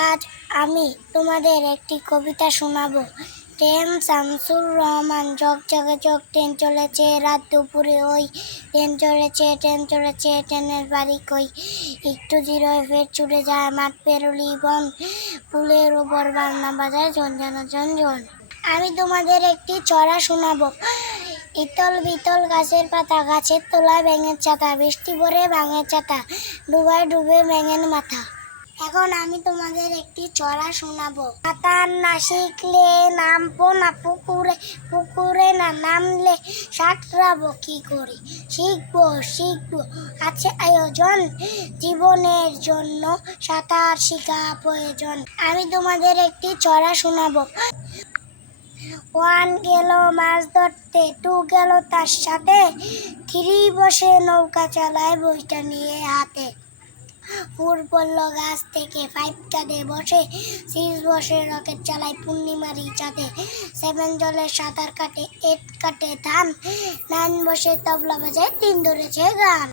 আজ আমি তোমাদের একটি কবিতা শোনাবো। ট্রেন শামসুর রহমান। ঝকঝকে চোখ, ট্রেন চলেছে রাত দুপুরে ওই, ট্রেন চড়েছে ট্রেনের বাড়ি কই, একটু জিরোয় ফের ছুটে যায় মাঠ পেরোলি বন, পুলের ওপর বাজনা বাজায় ঝনঝনা ঝনঝন। আমি তোমাদের একটি ছড়া শোনাবো। ইতল বিতল গাছের পাতা, গাছের তলায় ব্যাঙের ছাতা, বৃষ্টি ভরে ভাঙের ছাতা, ডুবায় ডুবে ব্যাঙের মাথা। এখন আমি তোমাদের একটি ছড়া শোনাবো। সাঁতার না শিখলে নামবো না পুকুরে, পুকুরে না নামলে সাঁতরাবো কি করে। শিখবো আছে আয়োজন, জীবনের জন্য সাঁতার শিখা প্রয়োজন। আমি তোমাদের একটি ছড়া শোনাবো। 1 গেল মাছ ধরতে, 2 গেল তার সাথে, 3 বসে নৌকা চালায় বইটা নিয়ে হাতে। 4 পড়ল গাছ থেকে, 5 কাঁধে বসে, 6 বসে রকেট চালায় পূর্ণিমারি চাঁদে, 7 জলে সাঁতার কাটে, 8 কাটে ধান, 9 বসে তবলা বাজায়, 3 ধরেছে গান।